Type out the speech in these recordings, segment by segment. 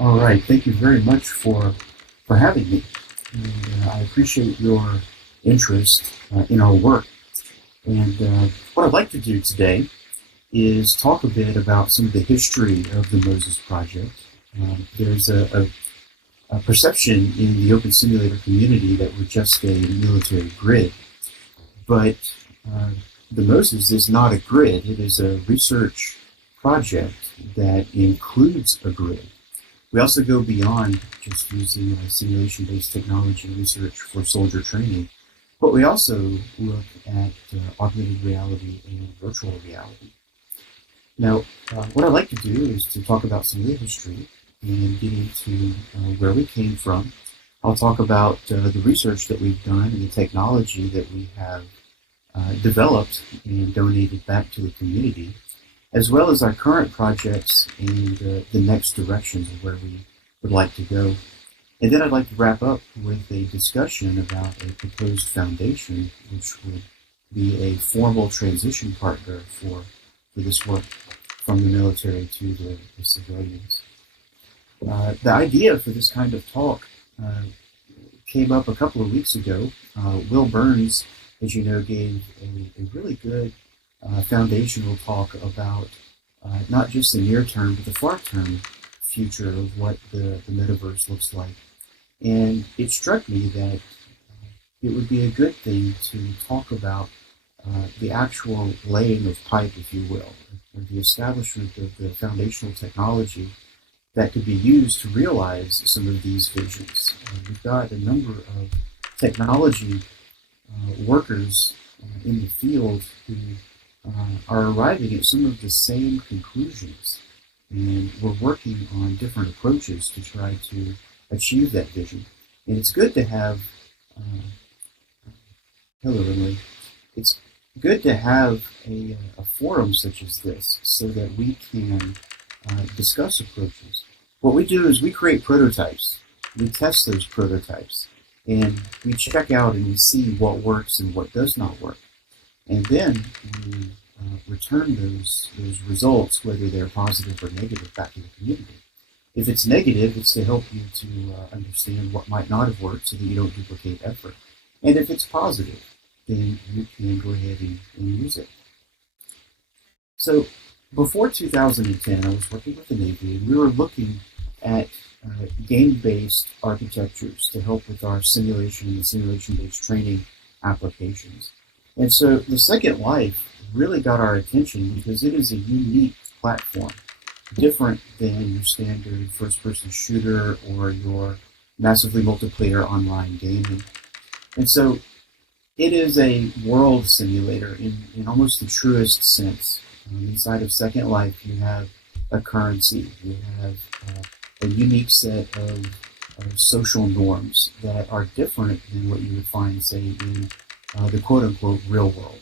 All right, thank you very much for having me. And, I appreciate your interest in our work. And what I'd like to do today is talk a bit about some of the history of the Moses Project. There's a perception in the OpenSImulator community that we're just a military grid, but uh, the Moses is not a grid. It is a research project that includes a grid. We also go beyond just using simulation-based technology research for soldier training, but we also look at augmented reality and virtual reality. Now, what I'd like to do is to talk about some of the history and get into where we came from. I'll talk about the research that we've done and the technology that we have developed and donated back to the community, as well as our current projects and the next directions of where we would like to go. And then I'd like to wrap up with a discussion about a proposed foundation, which would be a formal transition partner for this work from the military to the civilians. The idea for this kind of talk uh, came up a couple of weeks ago. Will Burns, as you know, gave a really good foundational talk about not just the near term, but the far term future of what the metaverse looks like. And it struck me that it would be a good thing to talk about the actual laying of pipe, if you will, or the establishment of the foundational technology that could be used to realize some of these visions. We've got a number of technology workers in the field who are arriving at some of the same conclusions. And we're working on different approaches to try to achieve that vision. And it's good to have, hello, Emily. It's good to have a forum such as this so that we can discuss approaches. What we do is we create prototypes. We test those prototypes and we check out and we see what works and what does not work. And then we return those results, whether they're positive or negative, back to the community. If it's negative, it's to help you to understand what might not have worked so that you don't duplicate effort. And if it's positive, then you can go ahead and use it. So before 2010, I was working with the Navy, and we were looking at game-based architectures to help with our simulation and simulation-based training applications. And so the Second Life really got our attention because it is a unique platform, different than your standard first-person shooter or your massively multiplayer online gaming. And so it is a world simulator in almost the truest sense. Inside of Second Life, you have a currency, you have a unique set of social norms that are different than what you would find, say, in the quote-unquote real world.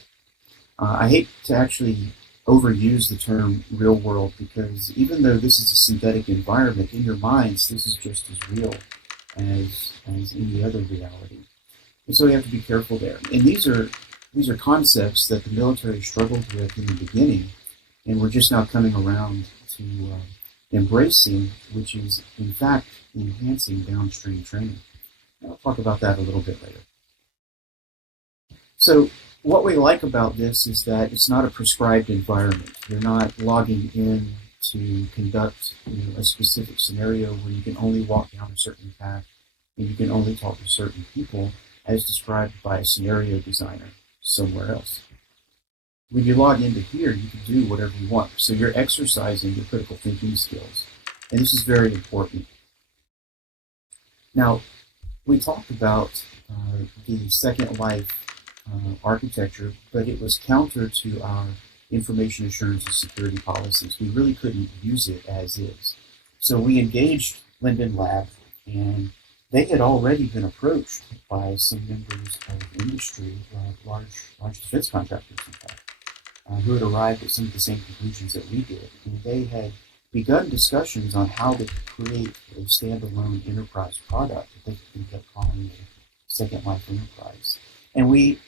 I hate to actually overuse the term real world because even though this is a synthetic environment, in your minds, this is just as real as any other reality. And so you have to be careful there. And these are concepts that the military struggled with in the beginning, and we're just now coming around to embracing, which is in fact enhancing downstream training. And I'll talk about that a little bit later. So what we like about this is that it's not a prescribed environment. You're not logging in to conduct a specific scenario where you can only walk down a certain path and you can only talk to certain people as described by a scenario designer somewhere else. When you log into here, you can do whatever you want. So you're exercising your critical thinking skills. And this is very important. Now, we talked about the Second Life architecture, but it was counter to our information assurance and security policies. We really couldn't use it as is. So we engaged Linden Lab, and they had already been approached by some members of industry, large defense contractors, in fact, who had arrived at some of the same conclusions that we did. And they had begun discussions on how to create a standalone enterprise product that they kept calling it Second Life Enterprise. And we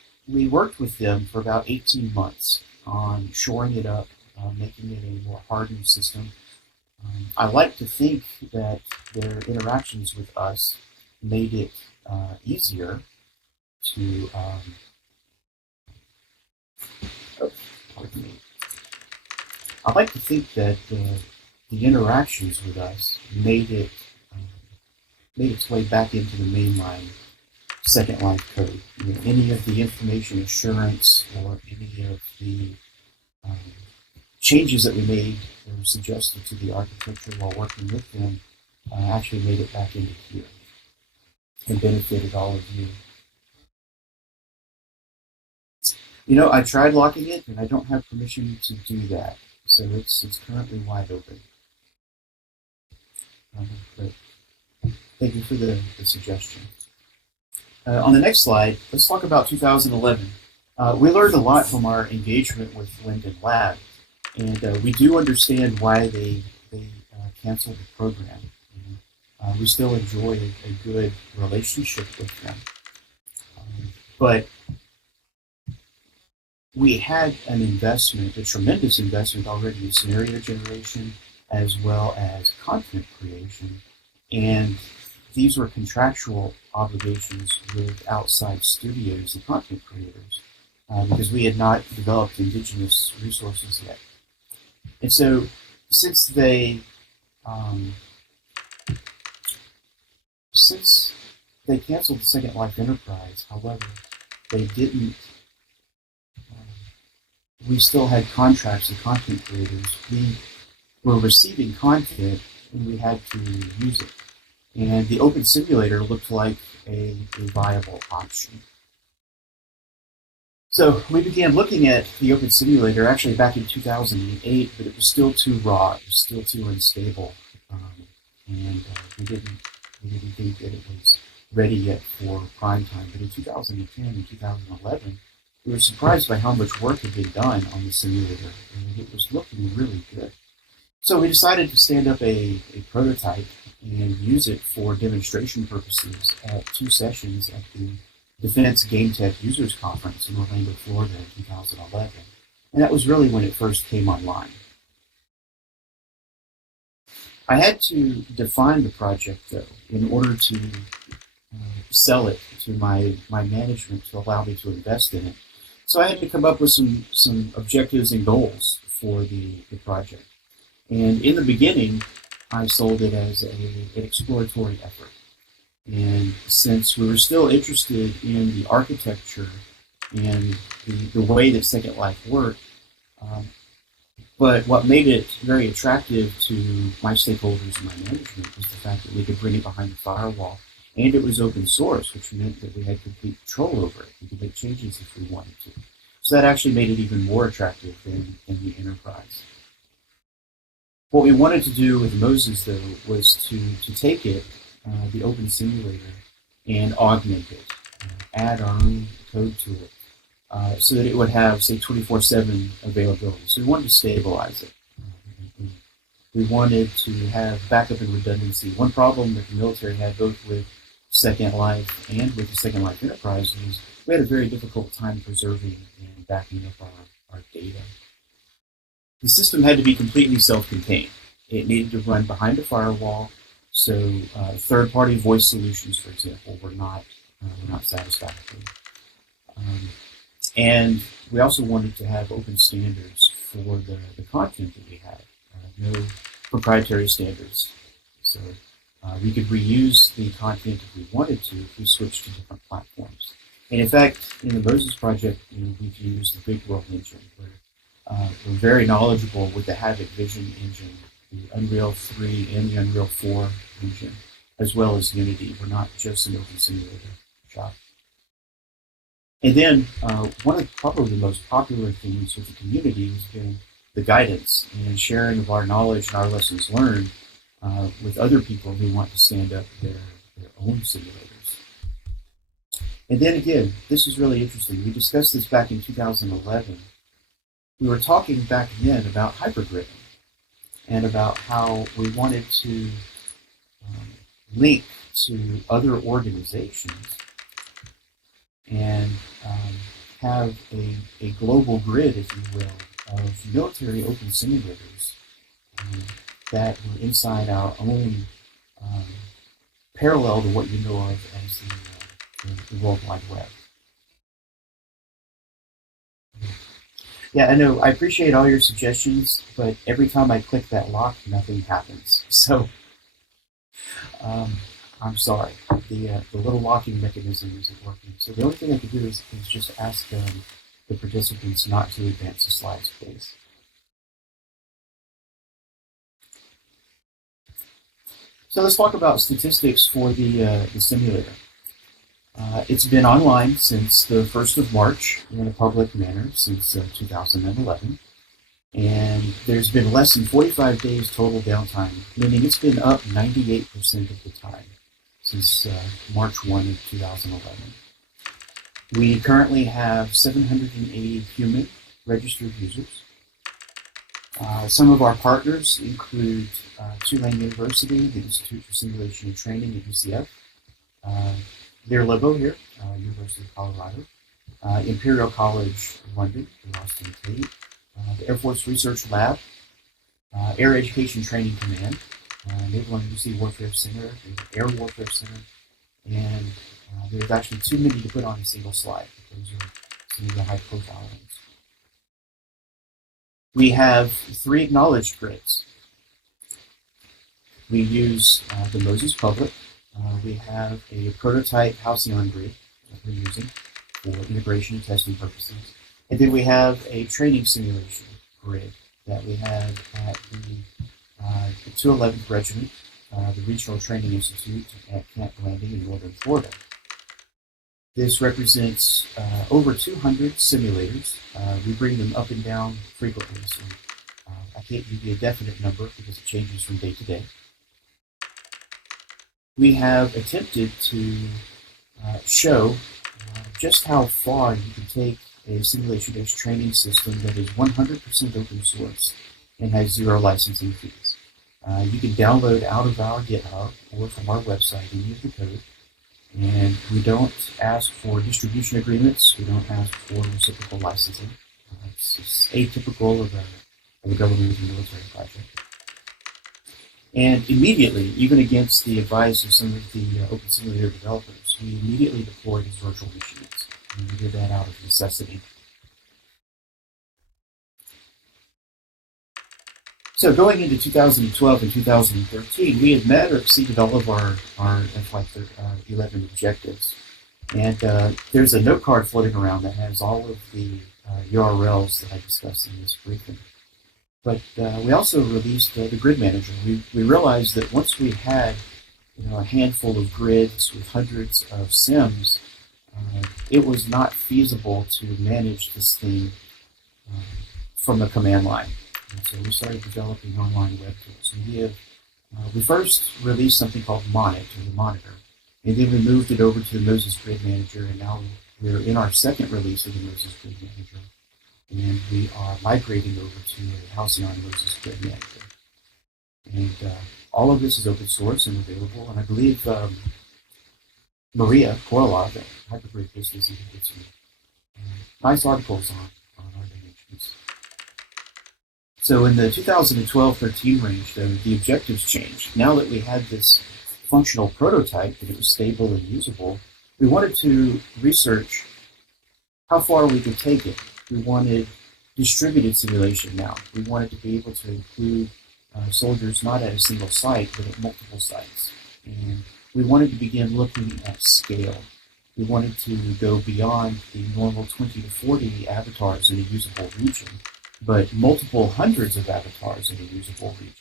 worked with them for about 18 months on shoring it up, making it a more hardened system. I like to think that their interactions with us made it easier to, oh, pardon me. I like to think that the interactions with us made its way back into the mainline Second Life code. Any of the information assurance or any of the um, changes that we made or suggested to the architecture while working with them actually made it back into here and benefited all of you. I tried locking it, and I don't have permission to do that, so it's currently wide open. But thank you for the suggestion. On the next slide, let's talk about 2011. We learned a lot from our engagement with Linden Lab, and we do understand why they canceled the program. We still enjoy a good relationship with them. But we had an investment, a tremendous investment already in scenario generation as well as content creation. And these were contractual obligations with outside studios and content creators because we had not developed indigenous resources yet. And so since they canceled the Second Life Enterprise, however, they didn't. We still had contracts with content creators. We were receiving content, and we had to use it. And the OpenSImulator looked like a viable option. So we began looking at the OpenSImulator actually back in 2008, but it was still too raw. It was still too unstable, and we didn't think that it was ready yet for prime time. But in 2010 and 2011, we were surprised by how much work had been done on the simulator, and it was looking really good. So we decided to stand up a prototype and use it for demonstration purposes at 2 sessions at the Defense Game Tech Users Conference in Orlando, Florida in 2011. And that was really when it first came online. I had to define the project, though, in order to sell it to my management to allow me to invest in it. So I had to come up with some objectives and goals for the project. And in the beginning, I sold it as an exploratory effort. And since we were still interested in the architecture and the way that Second Life worked, but what made it very attractive to my stakeholders and my management was the fact that we could bring it behind the firewall. And it was open source, which meant that we had complete control over it. We could make changes if we wanted to. So that actually made it even more attractive than the enterprise. What we wanted to do with Moses, though, was to take it, the OpenSImulator, and augment it, add our own code to it, so that it would have, say, 24/7 availability. So we wanted to stabilize it. We wanted to have backup and redundancy. One problem that the military had both with Second Life and with the Second Life Enterprise was we had a very difficult time preserving and backing up our data. The system had to be completely self-contained. It needed to run behind a firewall, so third-party voice solutions, for example, were not satisfactory. And we also wanted to have open standards for the content that we had, no proprietary standards. So we could reuse the content if we wanted to if we switched to different platforms. And in fact, in the Moses project, we've used the Big World engine. We're very knowledgeable with the Havoc Vision engine, the Unreal 3 and the Unreal 4 engine, as well as Unity. We're not just an OpenSImulator shop. And then one of probably the most popular things with the community has been the guidance and sharing of our knowledge and our lessons learned with other people who want to stand up their own simulators. And then again, this is really interesting. We discussed this back in 2011. We were talking back then about hypergrid and about how we wanted to link to other organizations and have a global grid, if you will, of military open simulators that were inside our own parallel to what you know of as the World Wide Web. Yeah, I know. I appreciate all your suggestions, but every time I click that lock, nothing happens. So I'm sorry. The little locking mechanism isn't working. So the only thing I can do is just ask the participants not to advance the slides, please. So let's talk about statistics for the simulator. It's been online since the 1st of March in a public manner since 2011. And there's been less than 45 days total downtime, meaning it's been up 98% of the time since March 1 of 2011. We currently have 780 human registered users. Some of our partners include Tulane University, the Institute for Simulation and Training at UCF, their logo here, University of Colorado, Imperial College London, the Austin Tate, the Air Force Research Lab, Air Education Training Command, Naval Undersea Warfare Center, the Air Warfare Center, and there's actually too many to put on a single slide. Those are some of the high-profile ones. We have 3 acknowledged grids. We use the Moses Public. We have a prototype Halcyon grid that we're using for integration and testing purposes. And then we have a training simulation grid that we have at the 211th Regiment, the Regional Training Institute at Camp Landing in northern Florida. This represents over 200 simulators. We bring them up and down frequently, so I can't give you a definite number because it changes from day to day. We have attempted to show just how far you can take a simulation-based training system that is 100% open source and has 0 licensing fees. You can download out of our GitHub or from our website any of the code. And we don't ask for distribution agreements. We don't ask for reciprocal licensing. It's atypical of a government and military project. And immediately, even against the advice of some of the OpenSImulator developers, we immediately deployed as virtual machines. And we did that out of necessity. So going into 2012 and 2013, we had met or exceeded all of our FY11 objectives. And there's a note card floating around that has all of the URLs that I discussed in this briefing. But we also released the Grid Manager. We realized that once we had a handful of grids with hundreds of sims, it was not feasible to manage this thing from a command line. And so we started developing online web tools. And we first released something called Monit, or the Monitor, and then we moved it over to the Moses Grid Manager, and now we're in our second release of the Moses Grid Manager, and we are migrating over to a Halcyon Moses Grid Manager. And all of this is open source and available, and I believe Maria Korolov at Hypergrid Business even did some nice articles on our dimensions. So in the 2012-13 range, though, the objectives changed. Now that we had this functional prototype, that it was stable and usable, we wanted to research how far we could take it. We wanted distributed simulation now. We wanted to be able to include soldiers not at a single site, but at multiple sites. And we wanted to begin looking at scale. We wanted to go beyond the normal 20 to 40 avatars in a usable region, but multiple hundreds of avatars in a usable region.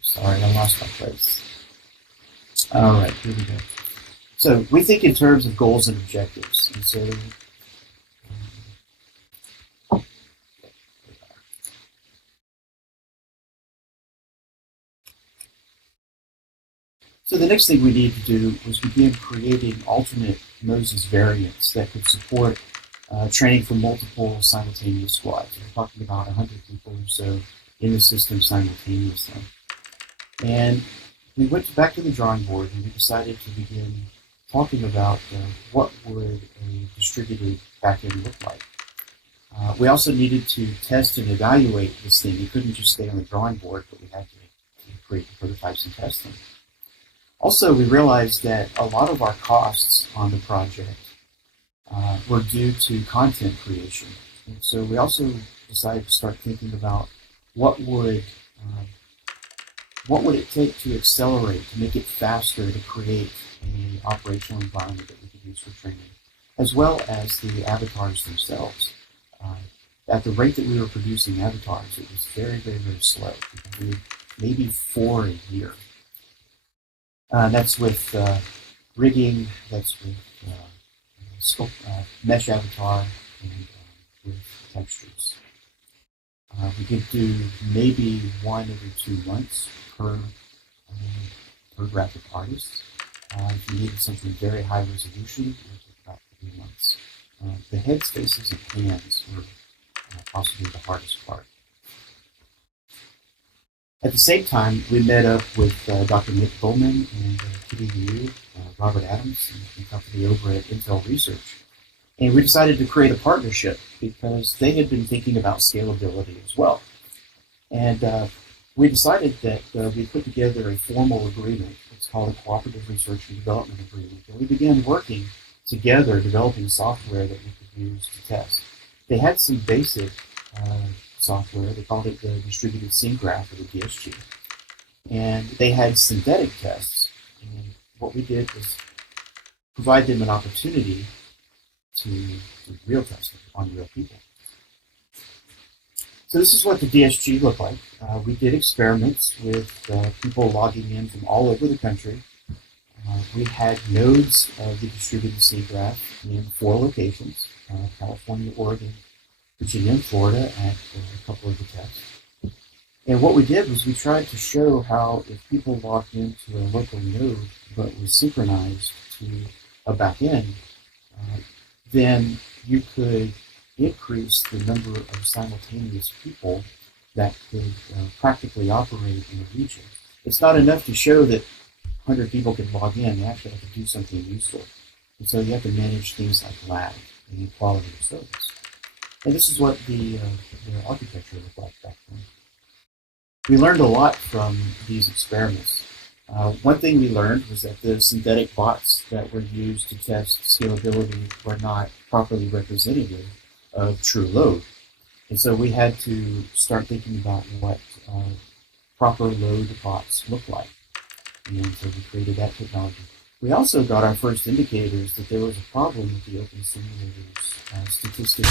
Sorry, I lost my place. All right, here we go. So we think in terms of goals and objectives. And so the next thing we needed to do was begin creating alternate Moses variants that could support training for multiple simultaneous squads. We're talking about 100 people or so in the system simultaneously. And we went back to the drawing board and we decided to begin talking about what would a distributed backend look like. We also needed to test and evaluate this thing. We couldn't just stay on the drawing board, but we had to create the prototypes and test them. Also, we realized that a lot of our costs on the project were due to content creation. And so we also decided to start thinking about what would it take to accelerate, to make it faster, to create an operational environment that we could use for training, as well as the avatars themselves. At the rate that we were producing avatars, it was very, very, very slow. We could do maybe 4 a year. That's with rigging, that's with mesh avatar, and with textures. We could do maybe 1 every 2 months per graphic artist. If you needed something very high resolution, it would take about 3 months. The heads, faces, and hands were possibly the hardest part. At the same time, we met up with Dr. Nick Bowman and Kitty Liu, Robert Adams, and company over at Intel Research. And we decided to create a partnership because they had been thinking about scalability as well. And we decided that we put together a formal agreement. It's called a Cooperative Research and Development Agreement. And we began working together, developing software that we could use to test. They had some basic software. They called it the Distributed Scene Graph, or the DSG. And they had synthetic tests. And what we did was provide them an opportunity to do real testing on real people. So this is what the DSG looked like. We did experiments with people logging in from all over the country. We had nodes of the distributed scene graph in 4 locations: California, Oregon, Virginia, and Florida at a couple of the tests. And what we did was we tried to show how if people logged into a local node but was synchronized to a backend, then you could increase the number of simultaneous people that could practically operate in a region. It's not enough to show that 100 people can log in. They actually have to do something useful. And so you have to manage things like lag and quality of service. And this is what the architecture looked like back then. We learned a lot from these experiments. One thing we learned was that the synthetic bots that were used to test scalability were not properly representative of true load. And so we had to start thinking about what proper load bots look like. And so we created that technology. We also got our first indicators that there was a problem with the OpenSImulator's statistics.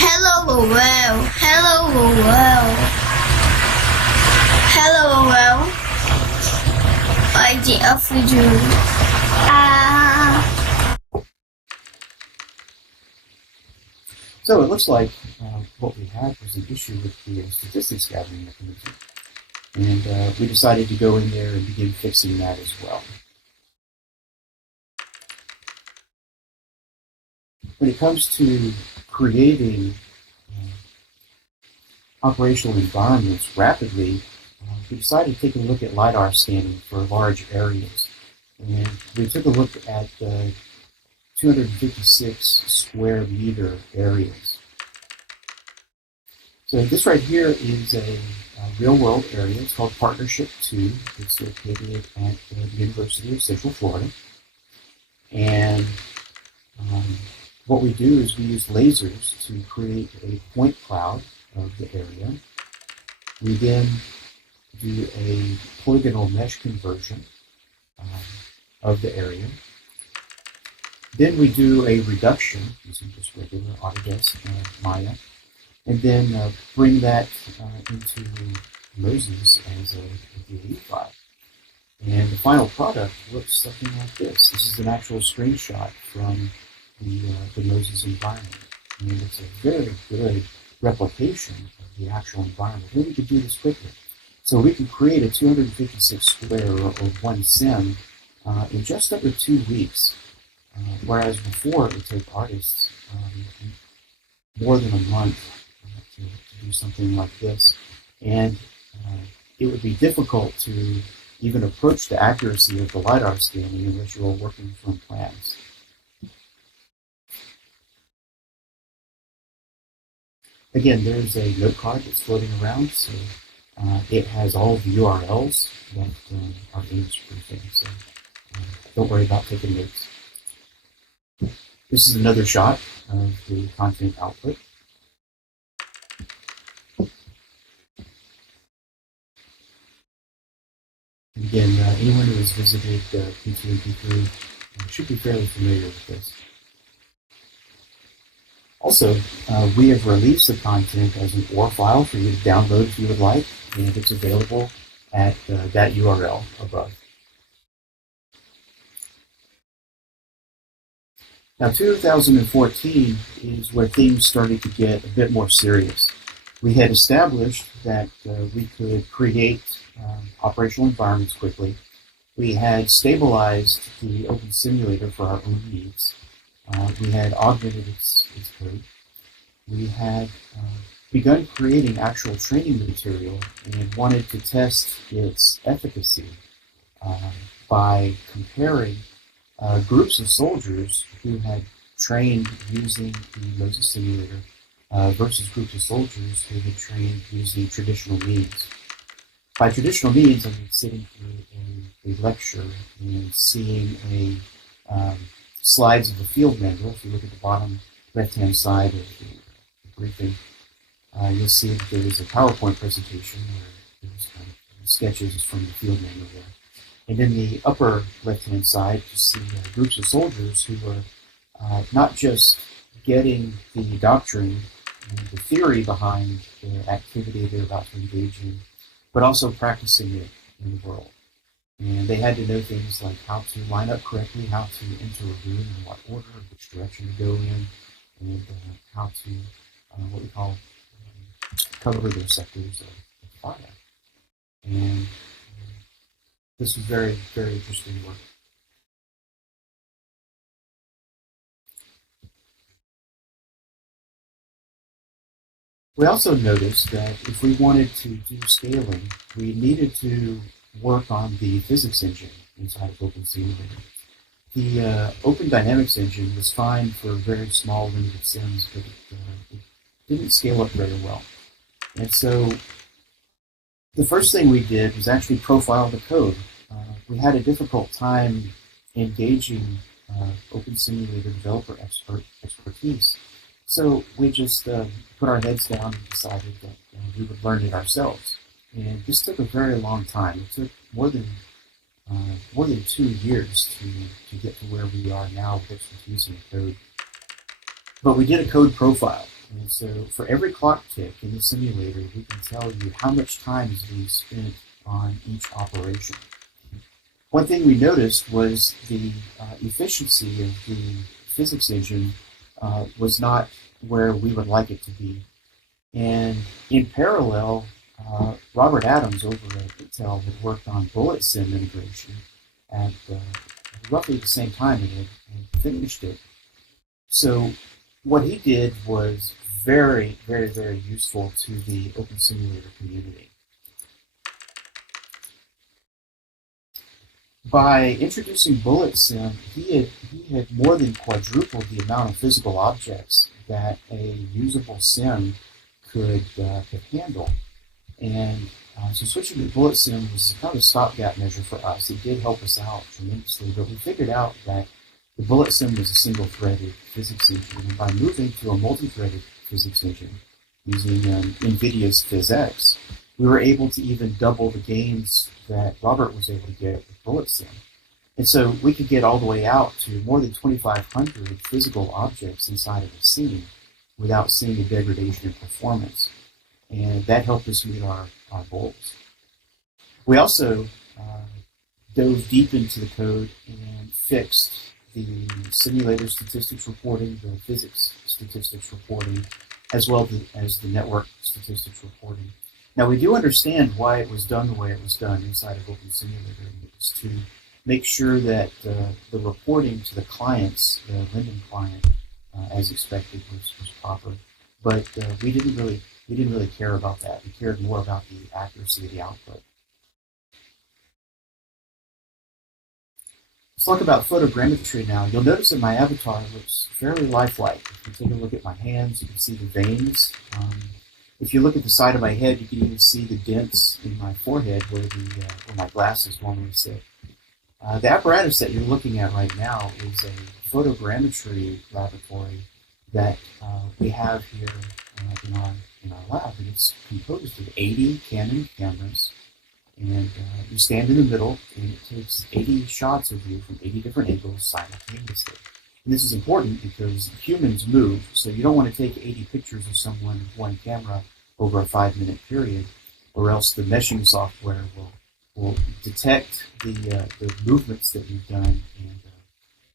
Hello world. Hello world. Hello world. By the Amphitheater. So it looks like what we had was an issue with the statistics gathering mechanism. And we decided to go in there and begin fixing that as well. When it comes to creating operational environments rapidly, we decided to take a look at LiDAR scanning for large areas. And we took a look at 256 square meter areas. So this right here is a real world area. It's called Partnership 2. It's located at the University of Central Florida. And what we do is we use lasers to create a point cloud of the area. We then do a polygonal mesh conversion of the area. Then we do a reduction using just regular Autodesk Maya, and then bring that into Moses as a DAE file. And the final product looks something like this. This is an actual screenshot from the Moses environment. And it's a very good replication of the actual environment. Here we could do this quickly. So we can create a 256 square or 1 sim in just under 2 weeks. Whereas before it would take artists more than a month to do something like this. And it would be difficult to even approach the accuracy of the LiDAR scanning unless you were working from plans. Again, there's a note card that's floating around, so it has all of the URLs that are image proofing, so don't worry about taking notes. This is another shot of the content output. And again, anyone who has visited P2 and P3 should be fairly familiar with this. Also, we have released the content as an OR file for you to download if you would like, and it's available at that URL above. Now, 2014 is where things started to get a bit more serious. We had established that we could create operational environments quickly. We had stabilized the OpenSImulator for our own needs. We had augmented its code. We had begun creating actual training material and wanted to test its efficacy by comparing groups of soldiers who had trained using the Moses simulator versus groups of soldiers who had trained using traditional means. By traditional means, I mean sitting through a lecture and seeing slides of the field manual. If you look at the bottom left-hand side of the briefing, you'll see that there is a PowerPoint presentation where there's kind of sketches from the field manual there. And in the upper left-hand side, you see groups of soldiers who were not just getting the doctrine and the theory behind the activity they're about to engage in, but also practicing it in the world. And they had to know things like how to line up correctly, how to enter a room in what order, which direction to go in, and how to, what we call, cover their sectors of fire. And this was very, very interesting work. We also noticed that if we wanted to do scaling, we needed to work on the physics engine inside of OpenSImulator. The Open Dynamics engine was fine for very small, limited sims, but it didn't scale up very well. And so the first thing we did was actually profile the code. We had a difficult time engaging OpenSImulator developer expertise. So we just put our heads down and decided that we would learn it ourselves. And this took a very long time. It took more than 2 years to get to where we are now with expertise in the code. But we did a code profile. And so for every clock tick in the simulator, we can tell you how much time is being spent on each operation. One thing we noticed was the efficiency of the physics engine was not where we would like it to be. And in parallel, Robert Adams over at Intel had worked on bullet sim integration at roughly the same time and finished it. So what he did was very, very, very useful to the OpenSImulator community. By introducing bullet sim, he had more than quadrupled the amount of physical objects that a usable sim could handle. And so switching to bullet sim was kind of a stopgap measure for us. It did help us out tremendously, but we figured out that the bullet sim was a single-threaded physics engine, and by moving to a multi-threaded physics engine using NVIDIA's PhysX, we were able to even double the gains that Robert was able to get with bullet sim. And so we could get all the way out to more than 2,500 physical objects inside of a scene without seeing a degradation in performance. And that helped us meet our goals. We also dove deep into the code and fixed the simulator statistics reporting, the physics statistics reporting, as well as the network statistics reporting. Now, we do understand why it was done the way it was done inside of OpenSImulator. It was to make sure that the reporting to the clients, the Linden client, as expected, was proper. but we didn't really care about that. We cared more about the accuracy of the output. Let's talk about photogrammetry now. You'll notice that my avatar looks fairly lifelike. If you take a look at my hands, you can see the veins. If you look at the side of my head, you can even see the dents in my forehead where my glasses normally sit. The apparatus that you're looking at right now is a photogrammetry laboratory that we have here in our lab. And it's composed of 80 Canon cameras. And you stand in the middle, and it takes 80 shots of you from 80 different angles simultaneously. And this is important because humans move, so you don't want to take 80 pictures of someone with one camera over a 5-minute period, or else the meshing software will detect the movements that you've done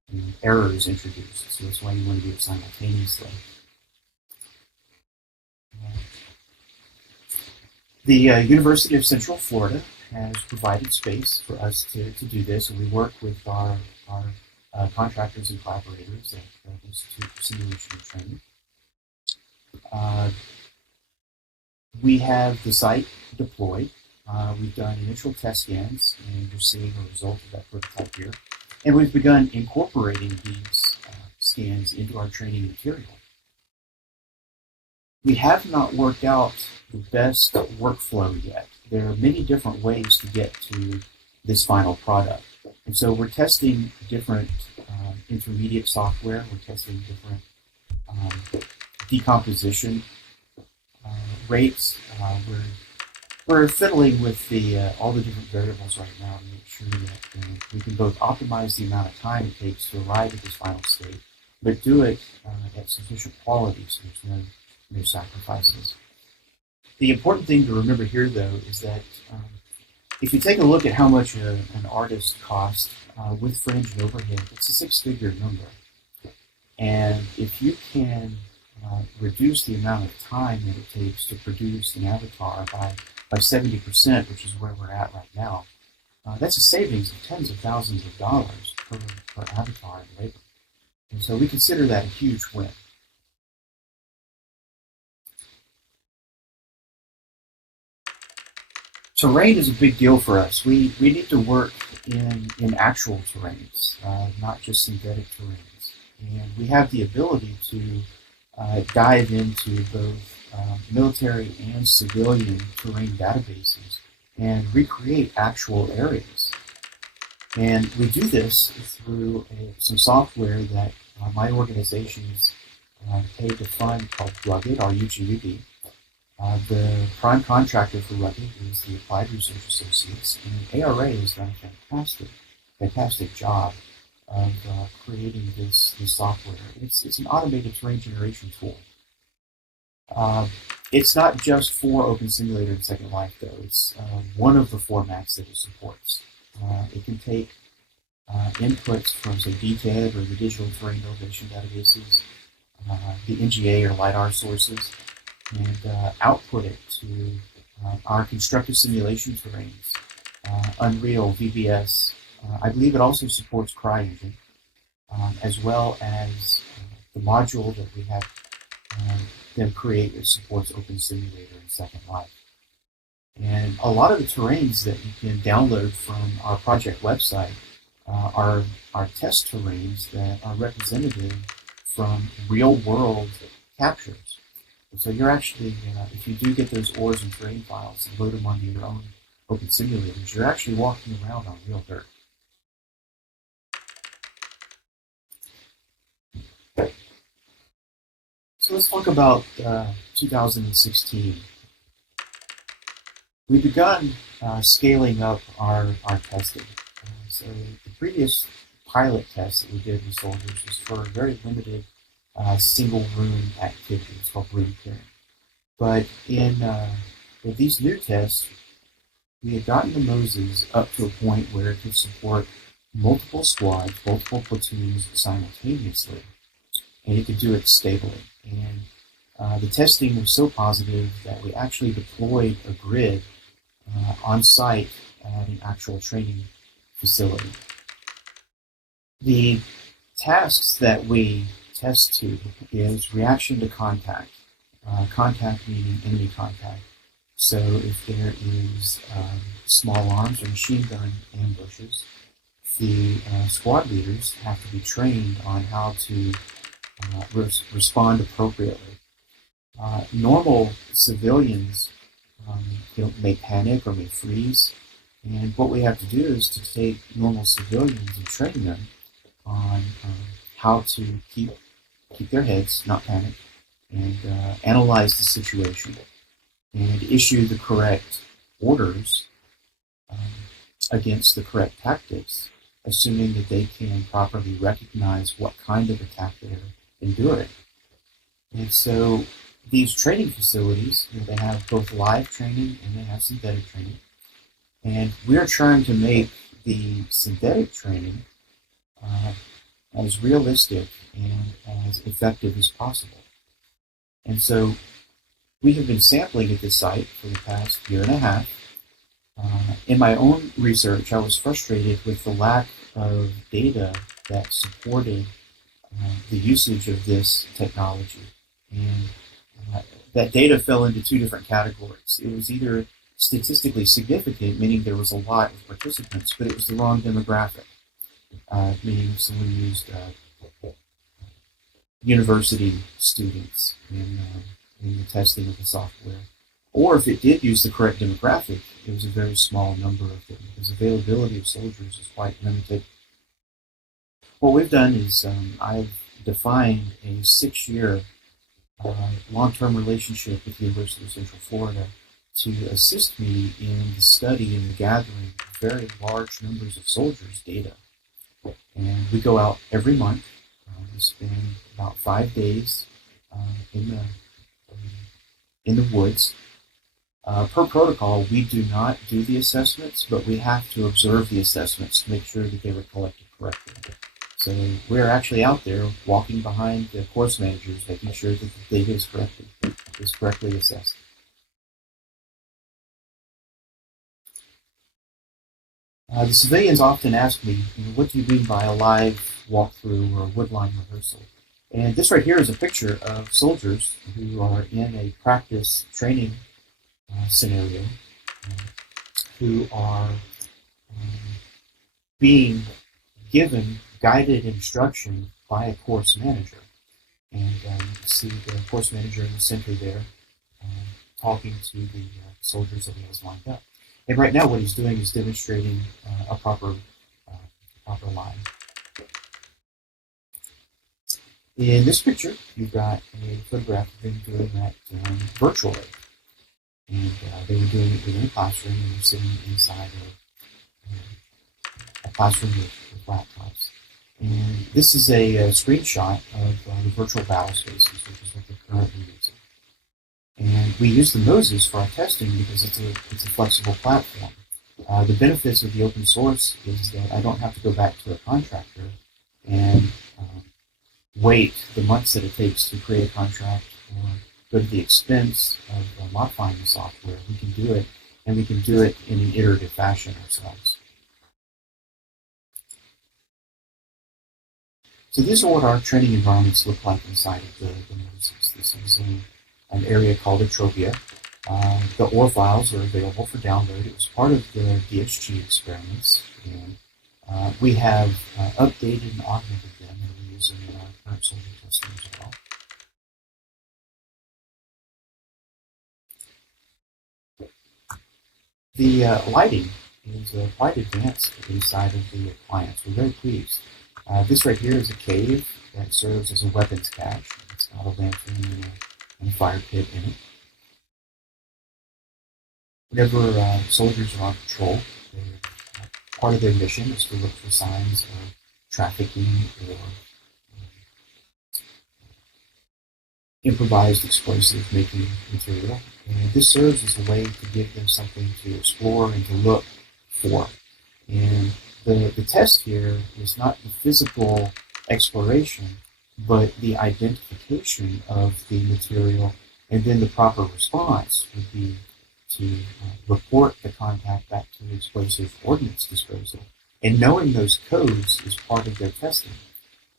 and errors introduced. So that's why you want to do it simultaneously. The University of Central Florida has provided space for us to do this, and we work with our contractors and collaborators at the Institute for Simulation and Training. We have the site deployed. We've done initial test scans, and we're seeing a result of that prototype here. And we've begun incorporating these scans into our training material. We have not worked out the best workflow yet. There are many different ways to get to this final product. And so we're testing different intermediate software. We're testing different decomposition rates. We're fiddling with all the different variables right now to make sure that we can both optimize the amount of time it takes to arrive at this final state, but do it at sufficient quality so there's no sacrifices. The important thing to remember here, though, is that if you take a look at how much an artist costs with fringe and overhead, it's a 6-figure number. And if you can reduce the amount of time that it takes to produce an avatar by 70%, which is where we're at right now, that's a savings of tens of thousands of dollars per avatar in labor. And so we consider that a huge win. Terrain is a big deal for us. We need to work in actual terrains, not just synthetic terrains. And we have the ability to dive into both military and civilian terrain databases and recreate actual areas. And we do this through some software that my organization is paid to fund called Rugged, RUGUD. The prime contractor for Rugged is the Applied Research Associates, and ARA has done a fantastic job of creating this software. It's an automated terrain generation tool. It's not just for OpenSImulator and Second Life, though. It's one of the formats that it supports. It can take inputs from, say, DTED or the Digital Terrain Elevation databases, the NGA or LiDAR sources, and output it to our constructive simulation terrains, Unreal, VBS. I believe it also supports CryEngine, as well as the module that we have them create that supports OpenSImulator and Second Life. And a lot of the terrains that you can download from our project website are test terrains that are representative from real-world captures. And so you're actually, if you do get those ores and terrain files and load them onto your own OpenSimulators, you're actually walking around on real dirt. So let's talk about 2016. We've begun scaling up our testing. So the previous pilot test that we did with soldiers was for a very limited single room activity. It's called room clearing. But with these new tests, we had gotten the Moses up to a point where it could support multiple squads, multiple platoons simultaneously, and it could do it stably. And the testing was so positive that we actually deployed a grid on site at an actual training facility. The tasks that we test to is reaction to contact. contact meaning enemy contact. So if there is small arms or machine gun ambushes, the squad leaders have to be trained on how to respond appropriately. Normal civilians may panic or may freeze, and what we have to do is to take normal civilians and train them on how to keep their heads, not panic, and analyze the situation and issue the correct orders against the correct tactics, assuming that they can properly recognize what kind of attack they're enduring. And so these training facilities, they have both live training and they have synthetic training. And we're trying to make the synthetic training as realistic and as effective as possible. And so we have been sampling at this site for the past year and a half. In my own research, I was frustrated with the lack of data that supported the usage of this technology. And that data fell into two different categories. It was either statistically significant, meaning there was a lot of participants, but it was the wrong demographic, meaning someone used university students in the testing of the software. Or if it did use the correct demographic, it was a very small number of them, because availability of soldiers is quite limited. What we've done is I've defined a 6-year long-term relationship with the University of Central Florida to assist me in the study and the gathering of very large numbers of soldiers' data. And we go out every month. We spend about 5 days in the woods. Per protocol, we do not do the assessments, but we have to observe the assessments to make sure that they were collected correctly. So we're actually out there walking behind the course managers, making sure that the data is correctly assessed. The civilians often ask me, what do you mean by a live walkthrough or woodline rehearsal? And this right here is a picture of soldiers who are in a practice training scenario, who are being given guided instruction by a course manager. And you see the course manager in the center there talking to the soldiers that he has lined up. And right now what he's doing is demonstrating a proper line. In this picture, you've got a photograph of them doing that virtually. And they were doing it within a classroom, and they're sitting inside a classroom with laptops. And this is a screenshot of the virtual battle spaces, which is what they're currently using. And we use the Moses for our testing because it's a flexible platform. The benefits of the open source is that I don't have to go back to a contractor and wait the months that it takes to create a contract or go to the expense of modifying the software. We can do it, and we can do it in an iterative fashion ourselves. So these are what our training environments look like inside of the Moses. This is an area called Atropia. The OR files are available for download. It was part of the DSG experiments, and we have updated and augmented them, and we're using in our current soldier testing as well. The lighting is quite advanced inside of the appliance. We're very pleased. This right here is a cave that serves as a weapons cache. It's got a lantern and a fire pit in it. Whenever soldiers are on patrol, part of their mission is to look for signs of trafficking or improvised explosive making material. And this serves as a way to give them something to explore and to look for. And the test here is not the physical exploration, but the identification of the material, and then the proper response would be to report the contact back to the explosive ordnance disposal. And knowing those codes is part of their testing.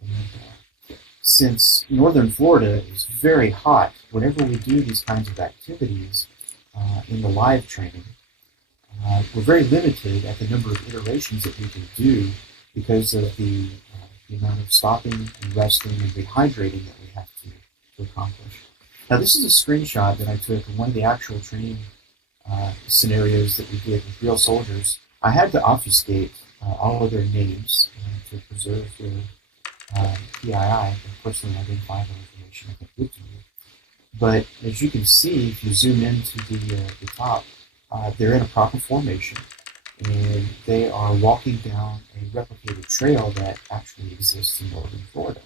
And since northern Florida is very hot, whenever we do these kinds of activities in the live training, we're very limited at the number of iterations that we can do because of the amount of stopping and resting and rehydrating that we have to accomplish. Now, this is a screenshot that I took of one of the actual training scenarios that we did with real soldiers. I had to obfuscate all of their names to preserve their PII, and personally identifiable information. I can give to you. But as you can see, if you zoom into the top, they're in a proper formation, and they are walking down a replicated trail that actually exists in northern Florida.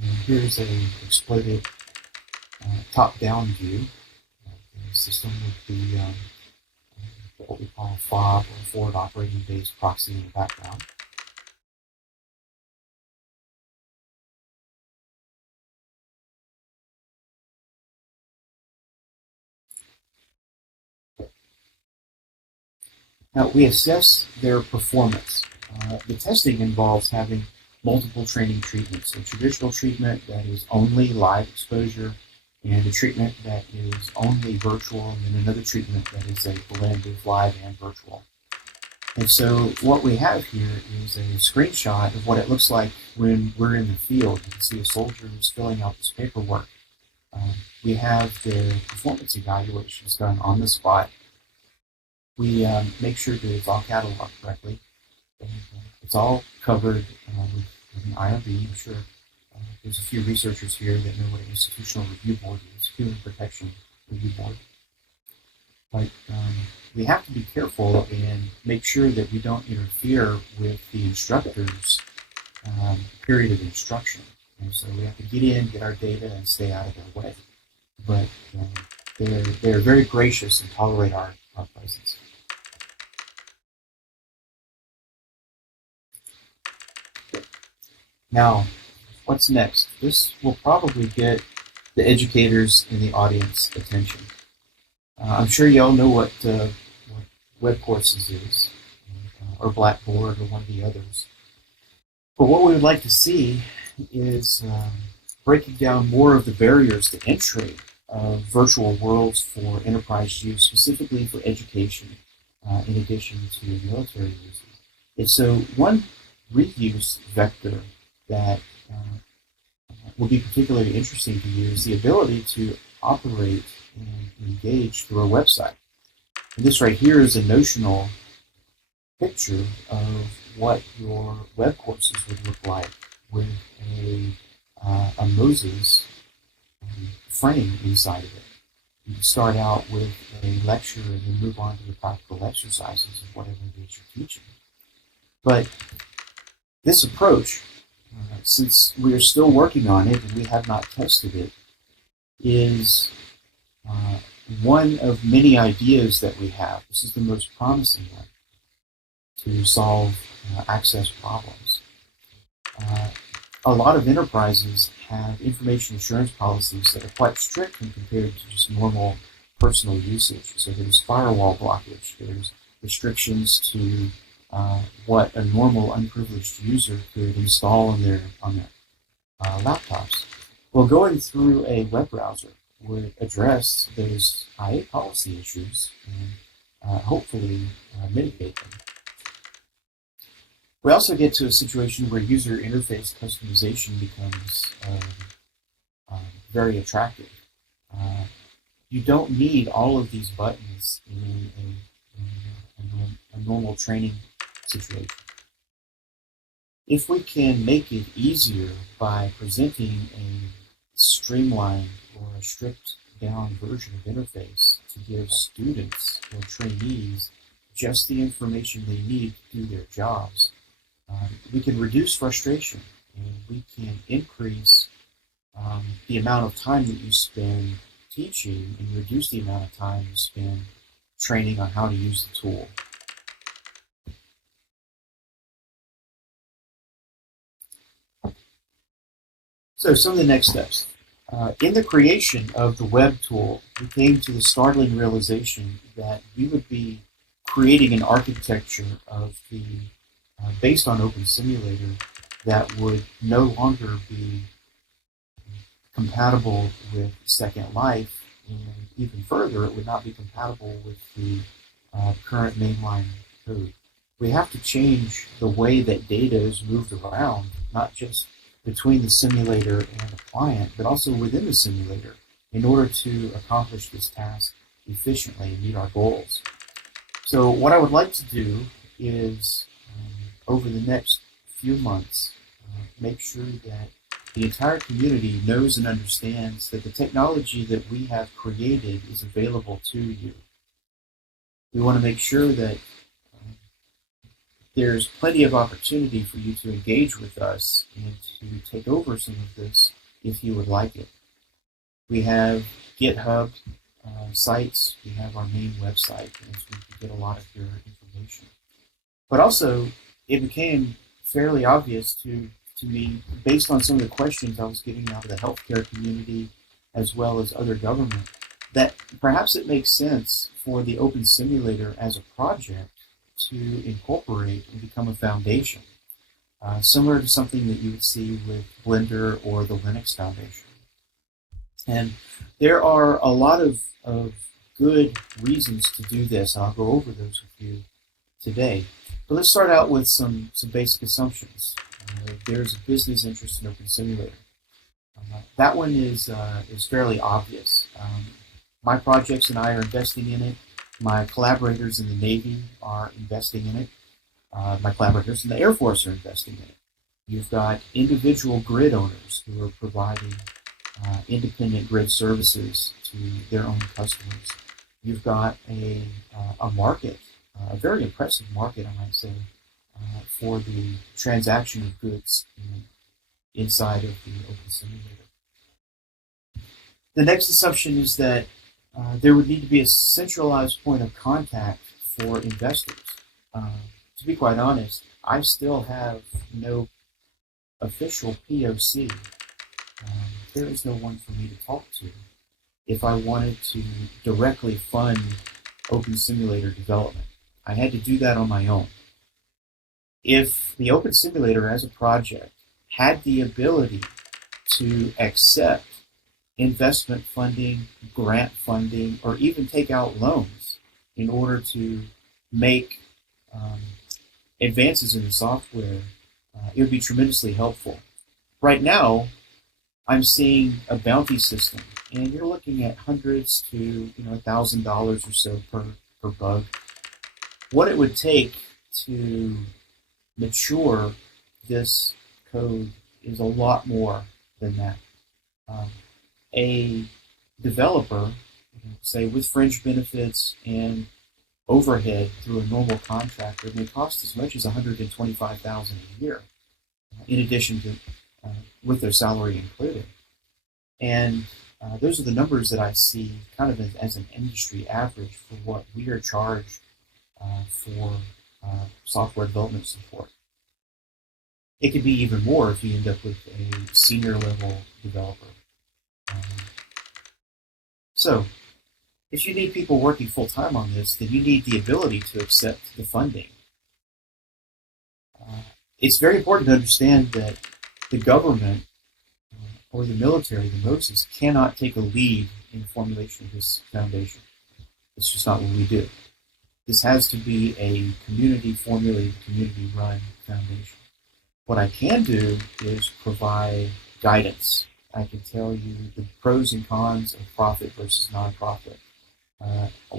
And here's an exploited top-down view of the system with the what we call FOB, or forward operating base proxy, in the background. Now, we assess their performance. The testing involves having multiple training treatments: a traditional treatment that is only live exposure, and a treatment that is only virtual, and then another treatment that is a blend of live and virtual. And so what we have here is a screenshot of what it looks like when we're in the field. You can see a soldier who's filling out this paperwork. We have their performance evaluations done on the spot. We make sure that it's all cataloged correctly. And, it's all covered with an IRB. I'm sure there's a few researchers here that know what an institutional review board is, Human Protection Review Board. But we have to be careful and make sure that we don't interfere with the instructor's period of instruction. And so we have to get in, get our data, and stay out of their way. But they're very gracious and tolerate our presence. Now, what's next? This will probably get the educators in the audience attention. I'm sure you all know what web courses is, or Blackboard, or one of the others. But what we would like to see is breaking down more of the barriers to entry of virtual worlds for enterprise use, specifically for education, in addition to military uses. And so one reuse vector that will be particularly interesting to you is the ability to operate and engage through a website. And this right here is a notional picture of what your web courses would look like with a Moses frame inside of it. You can start out with a lecture and then move on to the practical exercises of whatever it is you're teaching. But this approach, since we are still working on it and we have not tested it, is one of many ideas that we have. This is the most promising one to solve access problems. A lot of enterprises have information assurance policies that are quite strict when compared to just normal personal usage. So there's firewall blockage, there's restrictions to what a normal unprivileged user could install on their laptops. Well, going through a web browser would address those IA policy issues and hopefully mitigate them. We also get to a situation where user interface customization becomes very attractive. You don't need all of these buttons in a normal training situation. If we can make it easier by presenting a streamlined or a stripped down version of interface to give students or trainees just the information they need to do their jobs, we can reduce frustration, and we can increase the amount of time that you spend teaching and reduce the amount of time you spend training on how to use the tool. So some of the next steps. In the creation of the web tool, we came to the startling realization that we would be creating an architecture of the based on OpenSimulator that would no longer be compatible with Second Life, and even further, it would not be compatible with the current mainline code. We have to change the way that data is moved around, not just between the simulator and the client, but also within the simulator in order to accomplish this task efficiently and meet our goals. So what I would like to do is, over the next few months, make sure that the entire community knows and understands that the technology that we have created is available to you. We want to make sure that there's plenty of opportunity for you to engage with us and to take over some of this if you would like it. We have GitHub sites, we have our main website, and so we can get a lot of your information. But also, it became fairly obvious to me, based on some of the questions I was getting out of the healthcare community as well as other government, that perhaps it makes sense for the OpenSimulator as a project to incorporate and become a foundation, similar to something that you would see with Blender or the Linux Foundation. And there are a lot of good reasons to do this, and I'll go over those with you today. But let's start out with some basic assumptions. There's a business interest in OpenSimulator. That one is fairly obvious. My projects and I are investing in it. My collaborators in the Navy are investing in it. My collaborators in the Air Force are investing in it. You've got individual grid owners who are providing independent grid services to their own customers. You've got a market, a very impressive market, I might say, for the transaction of goods inside of the OpenSimulator. The next assumption is that there would need to be a centralized point of contact for investors. To be quite honest, I still have no official POC. There is no one for me to talk to if I wanted to directly fund OpenSimulator development. I had to do that on my own. If the OpenSimulator as a project had the ability to accept investment funding, grant funding, or even take out loans in order to make advances in the software, it would be tremendously helpful. Right now, I'm seeing a bounty system, and you're looking at hundreds to $1,000 or so per bug. What it would take to mature this code is a lot more than that. A developer, say with fringe benefits and overhead through a normal contractor, may cost as much as $125,000 a year, in addition to with their salary included. And those are the numbers that I see kind of as an industry average for what we are charged for software development support. It could be even more if you end up with a senior level developer. So, if you need people working full time on this, then you need the ability to accept the funding. It's very important to understand that the government or the military, the Moses, cannot take a lead in the formulation of this foundation. It's just not what we do. This has to be a community-formulated, community-run foundation. What I can do is provide guidance. I can tell you the pros and cons of profit versus nonprofit,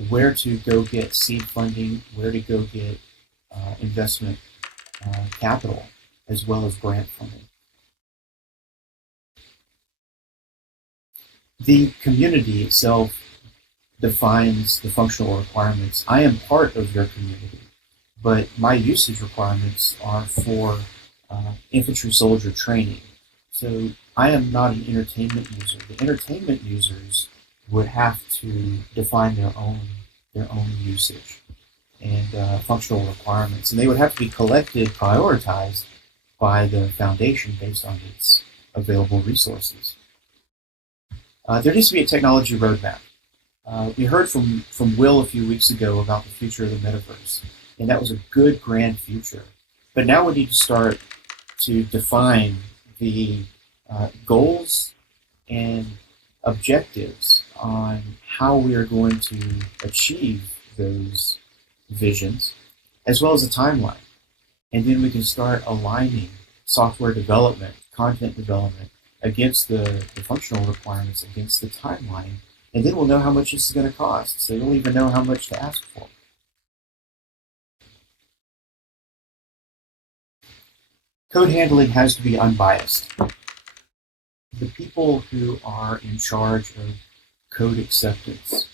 where to go get seed funding, where to go get investment capital, as well as grant funding. The community itself defines the functional requirements. I am part of your community, but my usage requirements are for infantry soldier training. So I am not an entertainment user. The entertainment users would have to define their own usage and functional requirements, and they would have to be collected, prioritized by the foundation based on its available resources. There needs to be a technology roadmap. We heard from Will a few weeks ago about the future of the metaverse, and that was a good, grand future. But now we need to start to define the goals and objectives on how we are going to achieve those visions, as well as a timeline. And then we can start aligning software development, content development against the functional requirements, against the timeline. And then we'll know how much this is going to cost. So you'll even know how much to ask for. Code handling has to be unbiased. The people who are in charge of code acceptance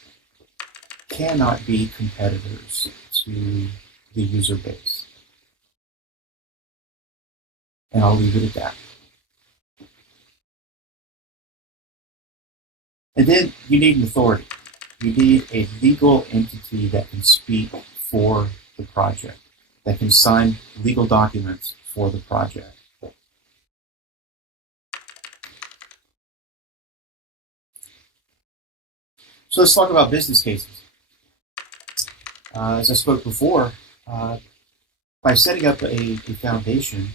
cannot be competitors to the user base. And I'll leave it at that. And then you need an authority. You need a legal entity that can speak for the project, that can sign legal documents for the project. So let's talk about business cases. As I spoke before, by setting up a foundation,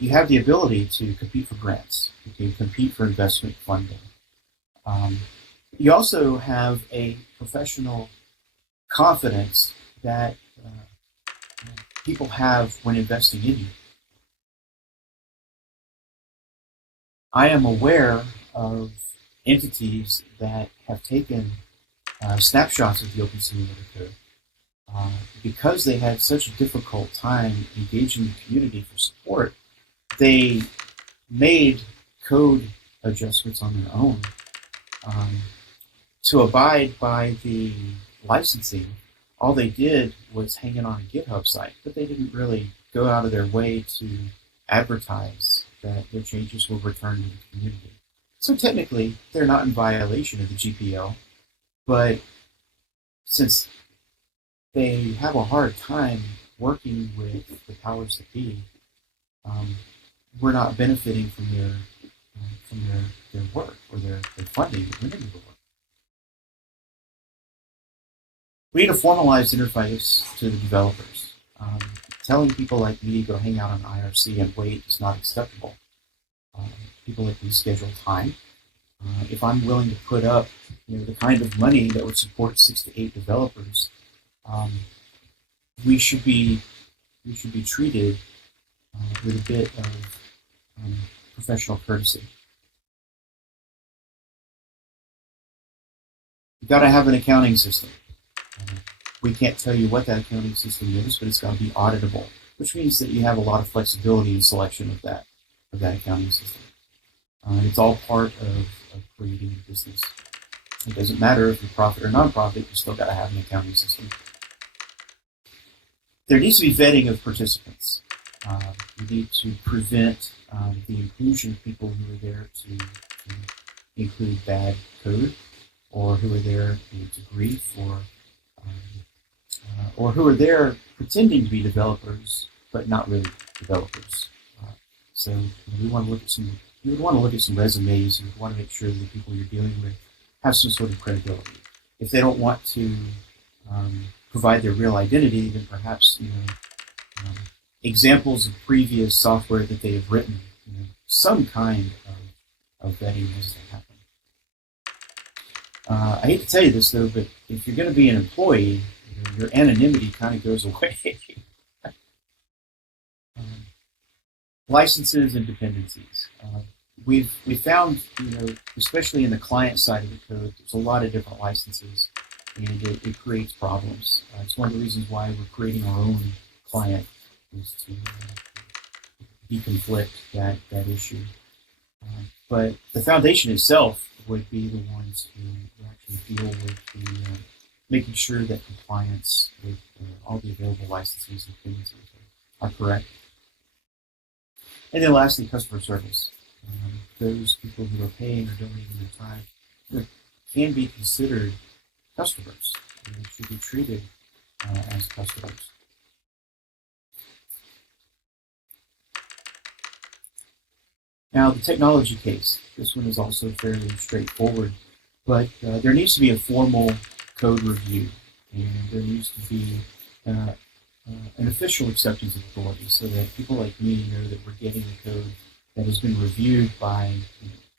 you have the ability to compete for grants. You can compete for investment funding. You also have a professional confidence that people have when investing in you. I am aware of entities that have taken snapshots of the OpenSImulator code because they had such a difficult time engaging the community for support. They made code adjustments on their own to abide by the licensing. All they did was hang it on a GitHub site, but they didn't really go out of their way to advertise that their changes will return to the community. So technically, they're not in violation of the GPL, but since they have a hard time working with the powers that be, we're not benefiting from their work or their funding or any of the work. We need a formalized interface to the developers. Telling people like me to go hang out on IRC and wait is not acceptable. People like me schedule time. If I'm willing to put up the kind of money that would support 6 to 8 developers, we should be treated with a bit of professional courtesy. You've got to have an accounting system. We can't tell you what that accounting system is, but it's got to be auditable, which means that you have a lot of flexibility in selection of that accounting system. It's all part of creating a business. It doesn't matter if you're profit or non-profit, you still got to have an accounting system. There needs to be vetting of participants. You need to prevent the inclusion of people who are there to include bad code, or who are there to grief, or who are there pretending to be developers but not really developers. So we want to look at some. You would want to look at some resumes. You would want to make sure that the people you're dealing with have some sort of credibility. If they don't want to provide their real identity, then perhaps examples of previous software that they have written, some kind of vetting has to happen. I hate to tell you this though, but if you're going to be an employee, your anonymity kind of goes away. Licenses and dependencies. We've found, especially in the client side of the code, there's a lot of different licenses, and it creates problems. It's one of the reasons why we're creating our own client, is to deconflict that issue. But the foundation itself would be the ones who actually deal with making sure that compliance with all the available licenses and dependencies are correct. And then lastly, customer service. Those people who are paying or donating their time can be considered customers. They should be treated as customers. Now, the technology case. This one is also fairly straightforward. But there needs to be a formal code review, and there needs to be an official acceptance of authority so that people like me know that we're getting a code that has been reviewed by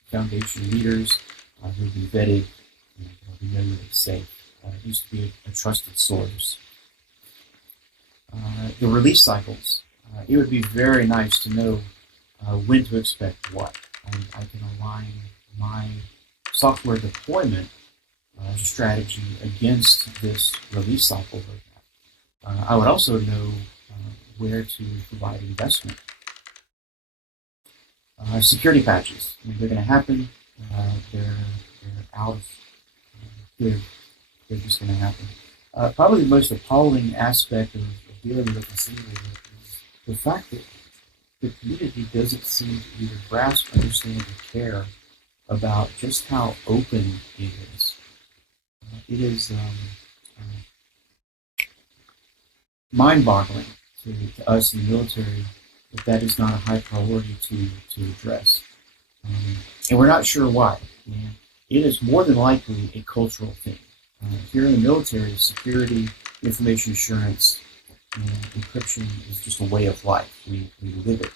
foundation leaders who have been vetted, and we know that it's safe. It needs to be a trusted source. The release cycles. It would be very nice to know when to expect what. I can align my software deployment strategy against this release cycle roadmap. I would also know where to provide investment. Security patches. They're going to happen. They're out of they're just going to happen. Probably the most appalling aspect of dealing with OpenSImulator is the fact that the community doesn't seem to either grasp, understand, or care about just how open it is. It is mind-boggling to us in the military that is not a high priority to address. And we're not sure why. It is more than likely a cultural thing. Here in the military, security, information assurance, and encryption is just a way of life. We live it.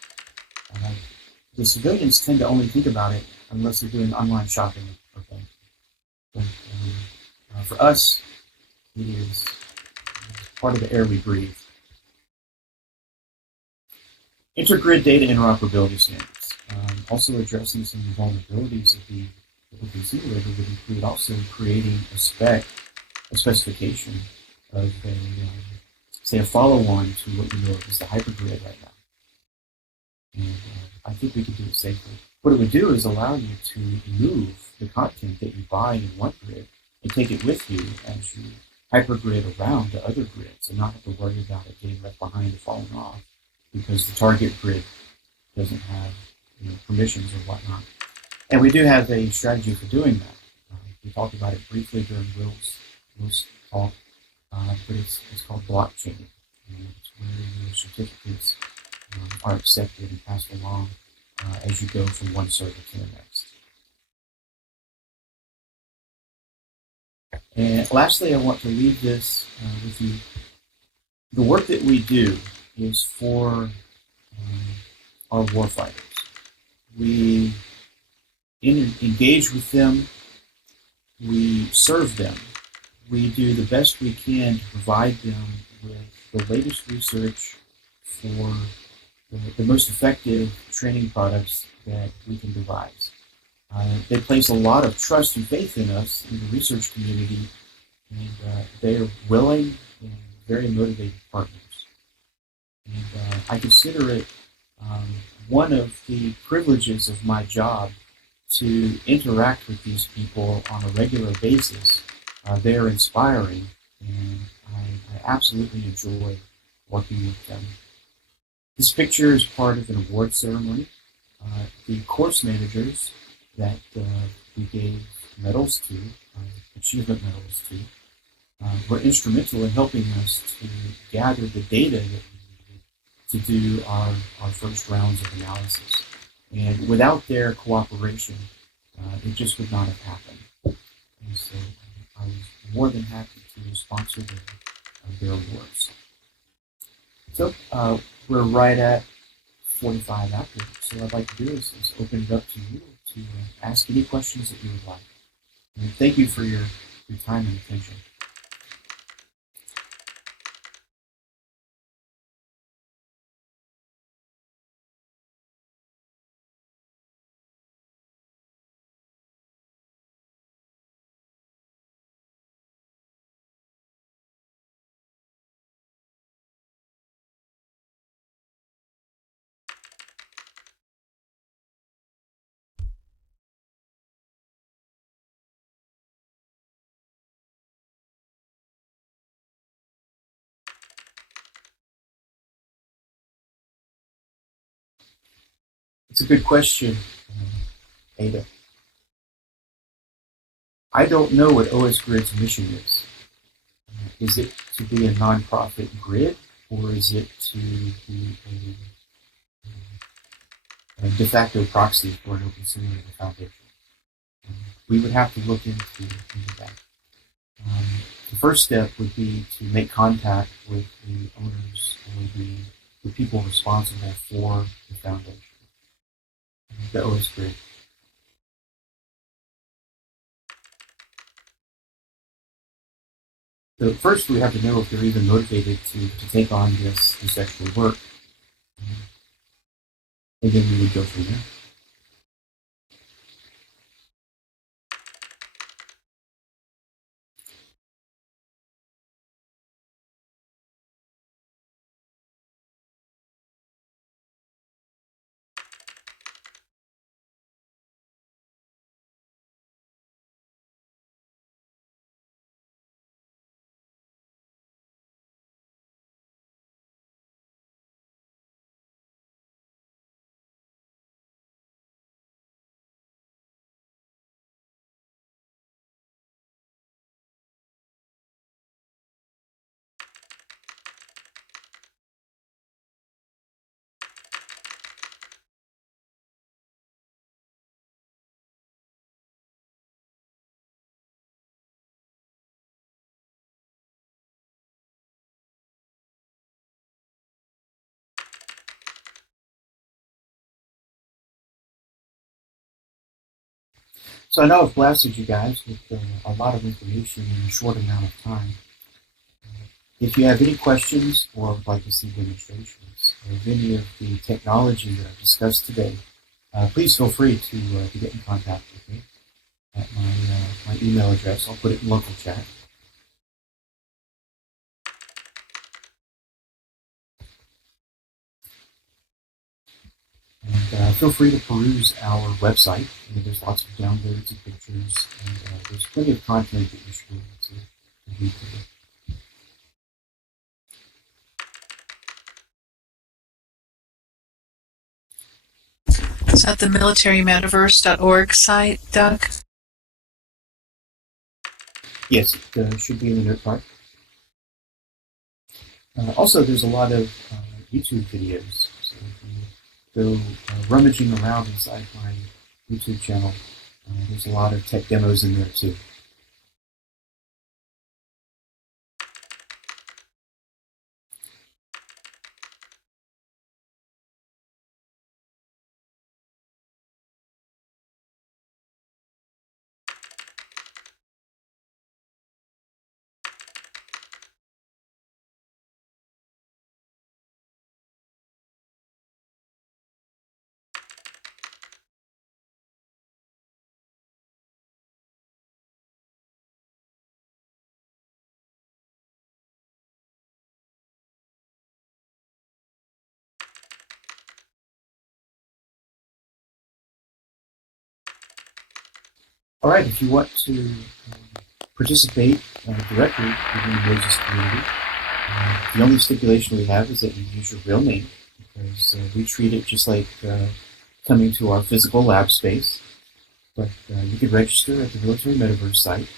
The civilians tend to only think about it unless they're doing online shopping or banking. But for us, it is part of the air we breathe. Intergrid data interoperability standards. Also addressing some vulnerabilities of the OpenSImulator would include also creating a specification of say a follow-on to what you know is the hypergrid right now. And I think we could do it safely. What it would do is allow you to move the content that you buy in one grid and take it with you as you hypergrid around to other grids and not have to worry about it getting left behind or falling off because the target grid doesn't have permissions or whatnot. And we do have a strategy for doing that. We talked about it briefly during Will's talk, but it's called blockchain. It's where your certificates are accepted and passed along as you go from one server to the next. And lastly, I want to leave this with you. The work that we do is for our warfighters. We engage with them, we serve them, we do the best we can to provide them with the latest research for the most effective training products that we can devise. They place a lot of trust and faith in us in the research community, and they are willing and very motivated partners. And I consider it one of the privileges of my job to interact with these people on a regular basis. They are inspiring, and I absolutely enjoy working with them. This picture is part of an award ceremony. The course managers that we gave medals to, achievement medals to, were instrumental in helping us to gather the data that we needed to do our first rounds of analysis. And without their cooperation, it just would not have happened. And so I was more than happy to sponsor their awards. So we're right at 45 after. So what I'd like to do is open it up to you to ask any questions that you would like. And thank you for your time and attention. It's a good question, Ada. I don't know what OS Grid's mission is. Is it to be a nonprofit grid, or is it to be a de facto proxy for an OpenSImulator Foundation? we would have to look into that. The first step would be to make contact with the owners or the people responsible for the foundation, the OS grid. So first, we have to know if they're even motivated to take on this extra work, and then we would go from there. So I know I've blasted you guys with a lot of information in a short amount of time. If you have any questions or would like to see demonstrations of any of the technology that I've discussed today, please feel free to get in contact with me at my email address. I'll put it in local chat. And feel free to peruse our website. There's lots of downloads and pictures, and there's plenty of content that you should be able to read through. Is that the militarymetaverse.org site, Doug? Yes, it should be in the note card. Also, there's a lot of YouTube videos. So if you go rummaging around inside my YouTube channel, there's a lot of tech demos in there too. All right, if you want to participate directly within the Moses community, the only stipulation we have is that you use your real name, because we treat it just like coming to our physical lab space. But you can register at the Military Metaverse site.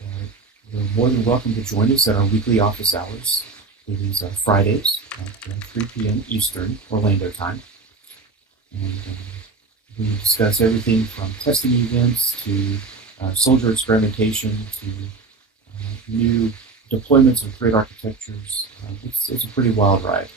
And, you're more than welcome to join us at our weekly office hours. It is Fridays at 3 p.m. Eastern, Orlando time. And we discuss everything from testing events to soldier experimentation to new deployments of grid architectures. It's a pretty wild ride.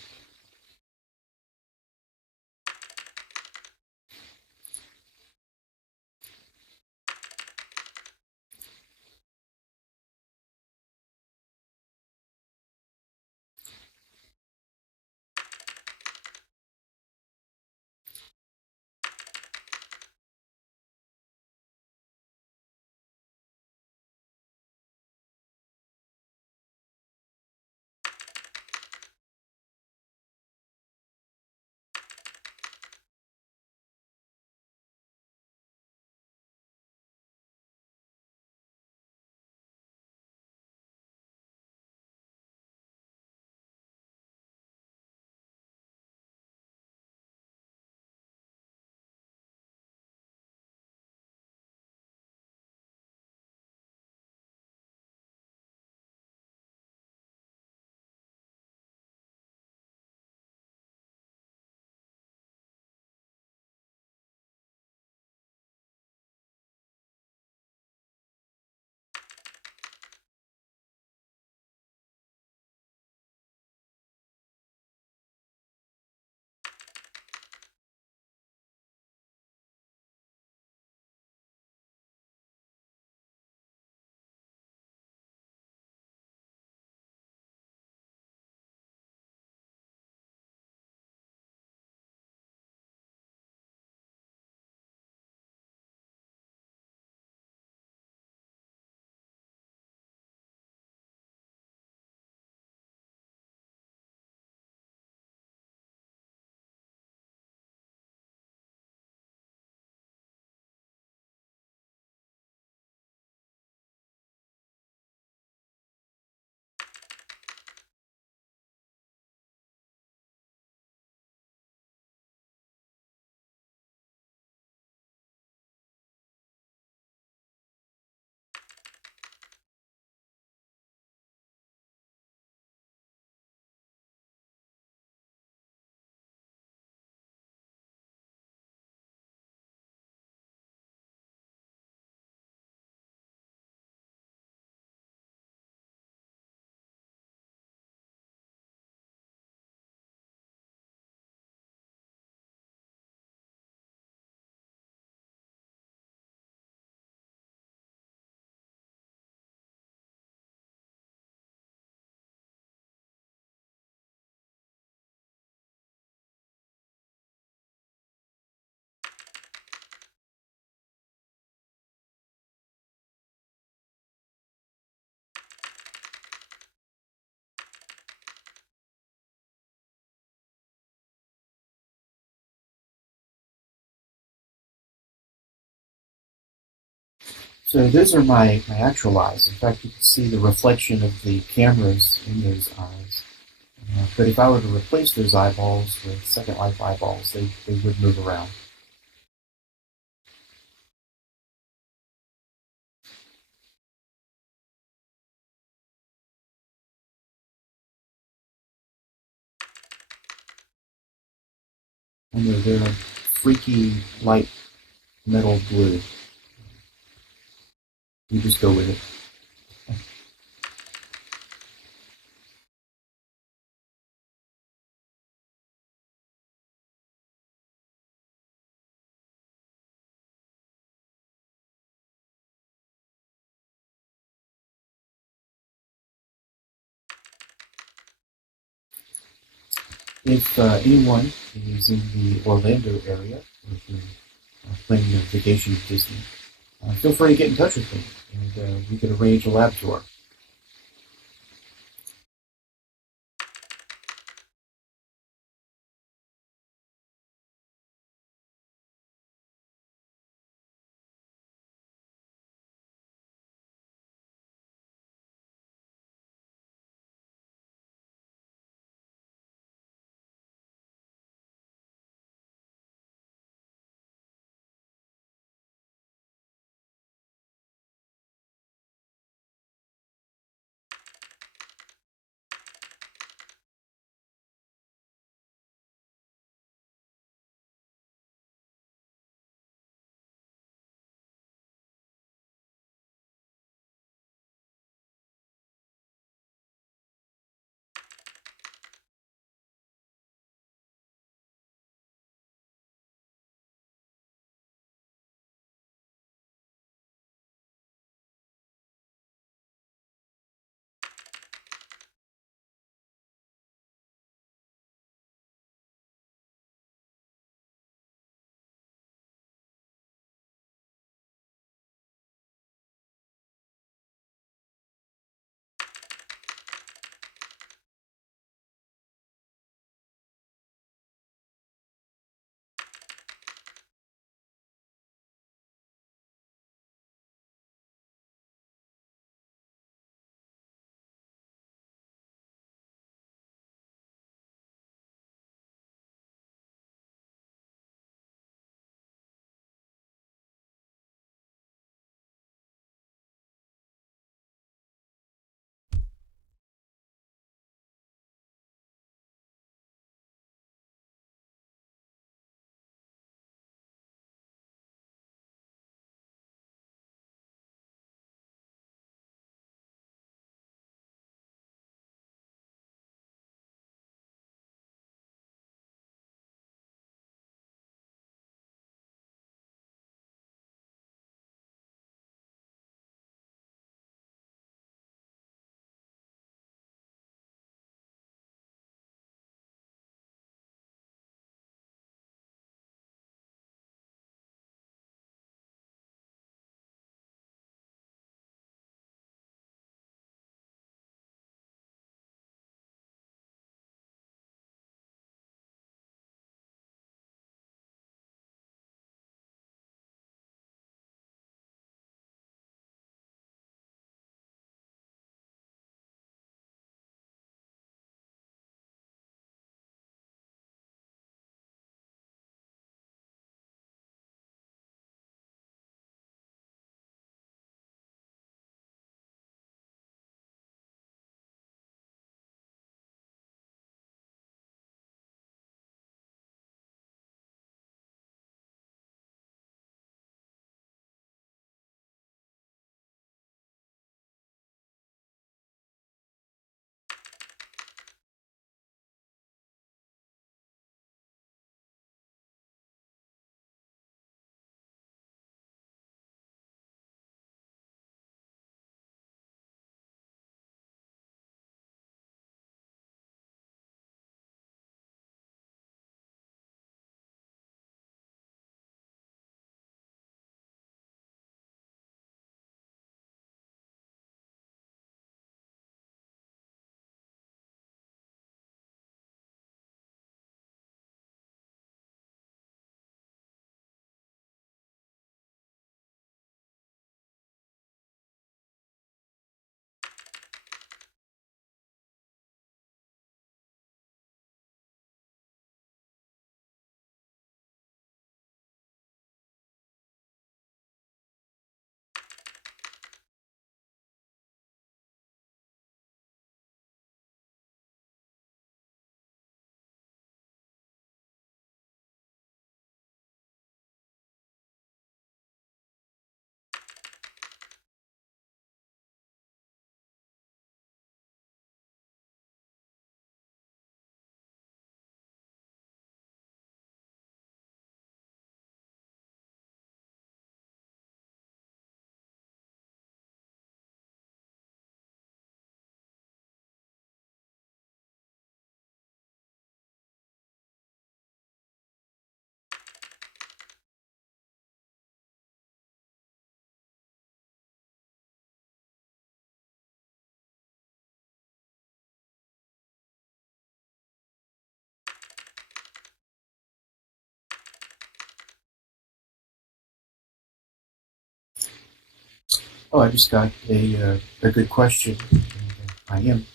So those are my actual eyes. In fact, you can see the reflection of the cameras in those eyes. But if I were to replace those eyeballs with Second Life eyeballs, they would move around. I know they're a freaky light metal blue. You just go with it. If anyone is in the Orlando area, or if you're planning a vacation to Disney, feel free to get in touch with me, and we can arrange a lab tour. Oh, I just got a good question. I am.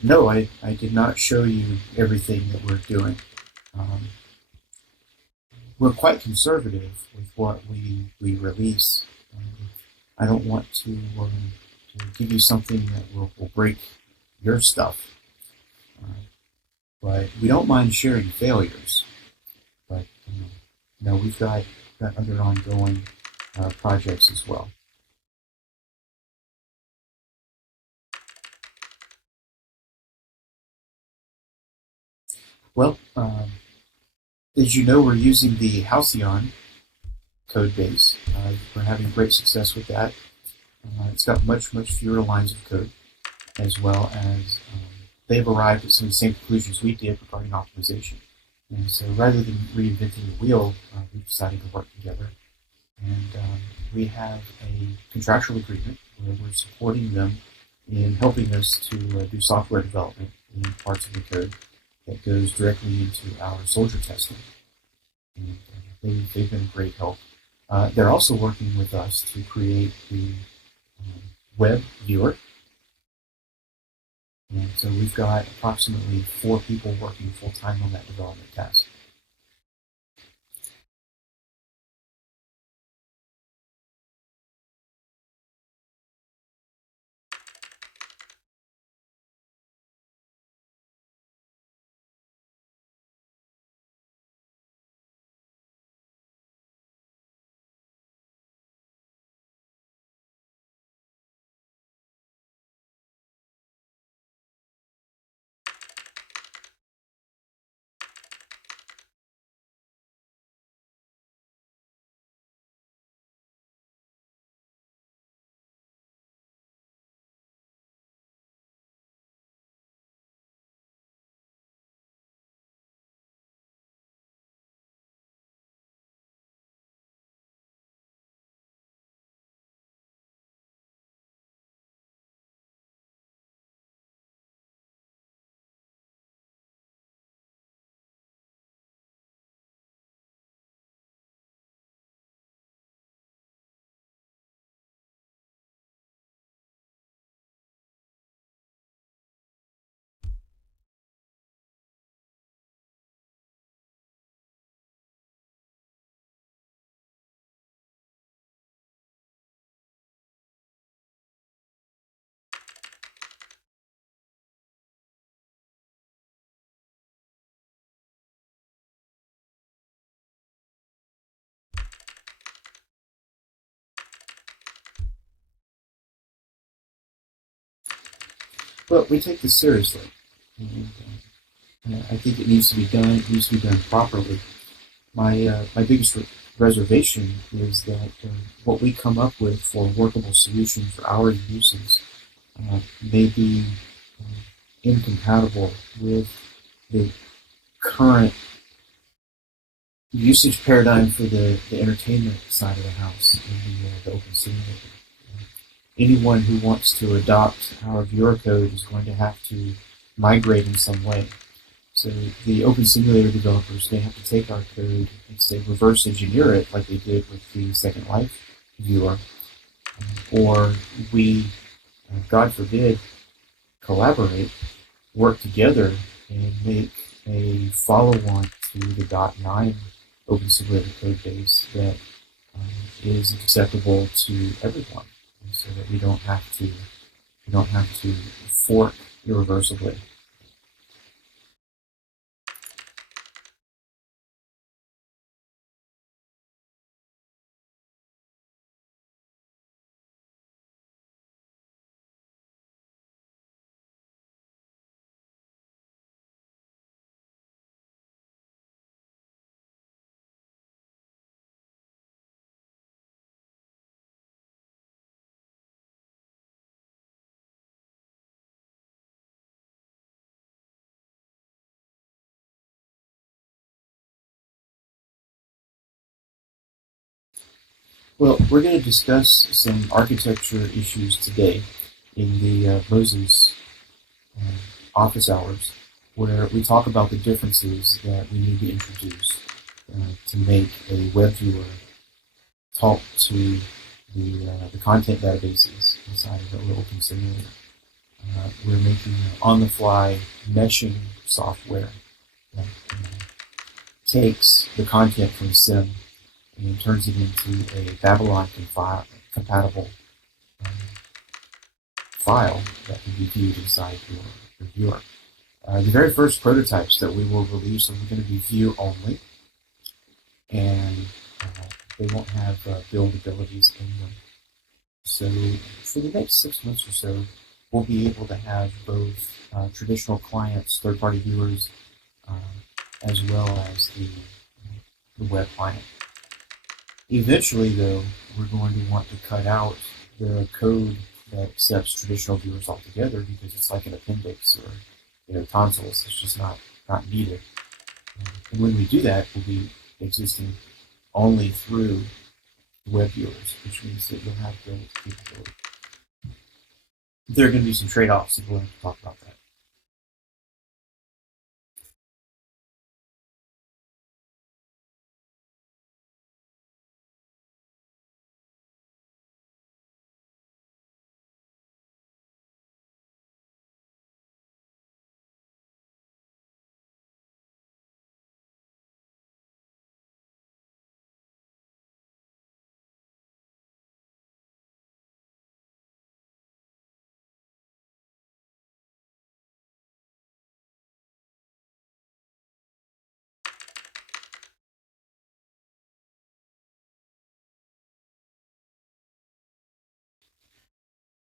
No, I did not show you everything that we're doing. Um, we're quite conservative with what we release. I don't want to give you something that will break your stuff. But we don't mind sharing failures. But no, we've got other ongoing projects as well. Well, as you know, we're using the Halcyon code base. We're having great success with that. It's got much fewer lines of code, as well as they've arrived at some of the same conclusions we did regarding optimization. And so rather than reinventing the wheel, we decided to work together. And we have a contractual agreement where we're supporting them in helping us to do software development in parts of the code that goes directly into our soldier testing. And they've been a great help. They're also working with us to create the web viewer. And so we've got approximately 4 people working full-time on that development task. But we take this seriously. And, I think it needs to be done. It needs to be done properly. My biggest reservation is that what we come up with for a workable solution for our uses may be incompatible with the current usage paradigm for the entertainment side of the house in the OpenSImulator. Anyone who wants to adopt our viewer code is going to have to migrate in some way. So the OpenSImulator developers, they have to take our code and say reverse engineer it like they did with the Second Life viewer, or we, God forbid, collaborate, work together, and make a follow-on to the .9 OpenSImulator code base that is acceptable to everyone, so that we don't have to fork irreversibly. Well, we're going to discuss some architecture issues today in the Moses office hours, where we talk about the differences that we need to introduce to make a web viewer talk to the content databases inside of the OpenSImulator. We're making on-the-fly meshing software that takes the content from Sim and turns it into a Babylon compatible file that can be viewed inside your viewer. The very first prototypes that we will release are going to be view only, and they won't have build abilities in them. So for the next 6 months or so, we'll be able to have both traditional clients, third-party viewers, as well as the web client. Eventually, though, we're going to want to cut out the code that accepts traditional viewers altogether, because it's like an appendix or consoles. It's just not needed. And when we do that, we'll be existing only through web viewers, which means that you'll have build capability. There are going to be some trade-offs, and we'll have to talk about that.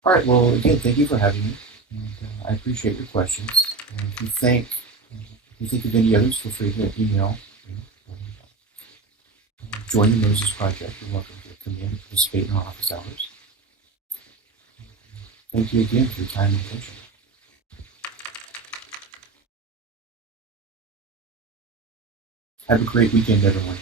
All right, well, again, thank you for having me, and I appreciate your questions. And if you think of any others, feel free to email. Join the Moses Project. You're welcome to come in and participate in our office hours. Thank you again for your time and attention. Have a great weekend, everyone.